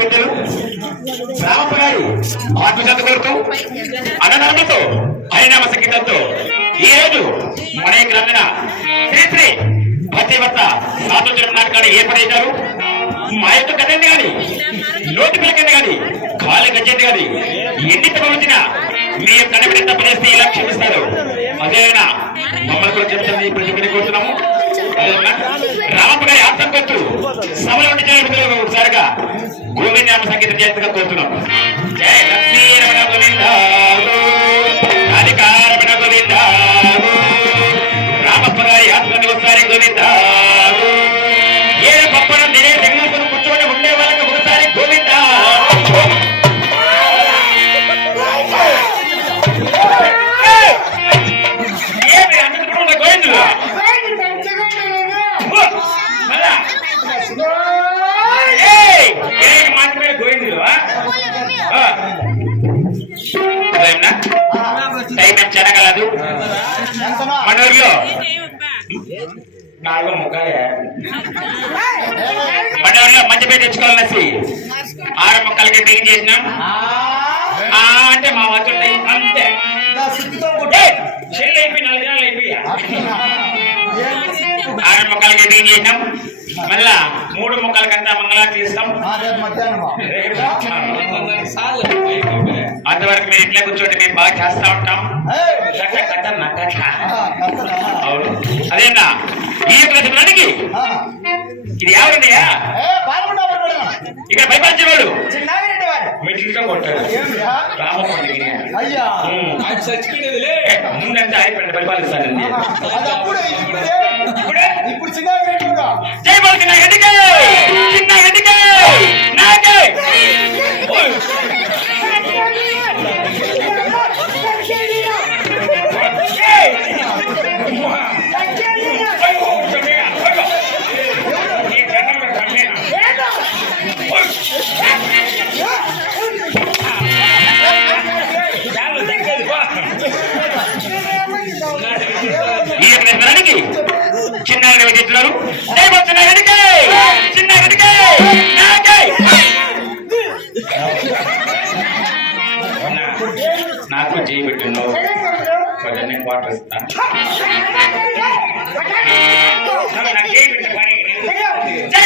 పెద్దలు రామప్ప గారు ఆత్మశాంతి కోరుతూ అన్ననామతో హరినామ సంగీతంతో ఈ రోజు మన గ్రామీణ శ్రీ శ్రీ భక్తివత్త స్వాతంత్ర్యం నాటకాన్ని ఏర్పడేశారు. మా యొక్క కథండి కానీ లోటు పిలకండి కానీ కాళ్ళ గజ్జండి కానీ ఎన్ని తప్పవచ్చిన మీ యొక్క కనబడి తప్పనేస్తే ఇలా క్షమిస్తారు. అదేనా మమ్మల్ని కూడా చెప్తుంది ఇప్పుడు చెప్పి కోరుతున్నాము. రామప్ప గారి ఆత్మ కొత్తు సభలో ఉండి ఒకసారిగా గోవిందనామ సంగీతం చేతిగా కోరుతున్నాం. జయ లక్ష్మీ రమణ గోవింద అధికారమణ గోవింద రామప్ప గారి ఆత్మని ఒకసారి గోవింద ఏ పప్పను నేనే తెగలుకొని కూర్చొని ఉండే వాళ్ళకి ఒకసారి గోవింద ఏమి అన్నప్పుడు గోవిందులు మాత్రమే గోవిందులు టైం ఏం చెనగలదు. మన ఊర్లో 4 ముక్కలే మన ఊర్లో మంచి పేరు తెచ్చుకోవాలనేసి 6 ముక్కలకి బిగిన్ చేసినాం. అంటే మా వచ్చి అంతే చెల్లి అయిపోయి 4 దినాలు అయిపోయా 6 ముక్కలకి బిగిన్ చేసినాం. మళ్ళా 3 ముక్కలకంతా మంగళారతి ఇస్తాం. అంతవరకు మీరు ఇంట్లో కూర్చోండి, మేము బాగా చేస్తా ఉంటాం. అవును అదేనా ఈ యొక్క చెప్పడానికి ఇది ఎవరున్నాయా ఇక్కడ భయపరిచేవాడు మెట్లుగా కొట్టాడు రామపండికి ముందంటే అయిపోయింది పరిపాలిస్తానండి. ఇప్పుడు జై చిన్న ఎదిగే చిన్న ఎదిగే నాకే చిన్న చెప్తున్నారు. చిన్న ఎదిగే చిన్న ఎదిగే నాకే నాకు చేయి పెట్టినావు కొంచెం క్వార్టర్ ఇస్తాను. జై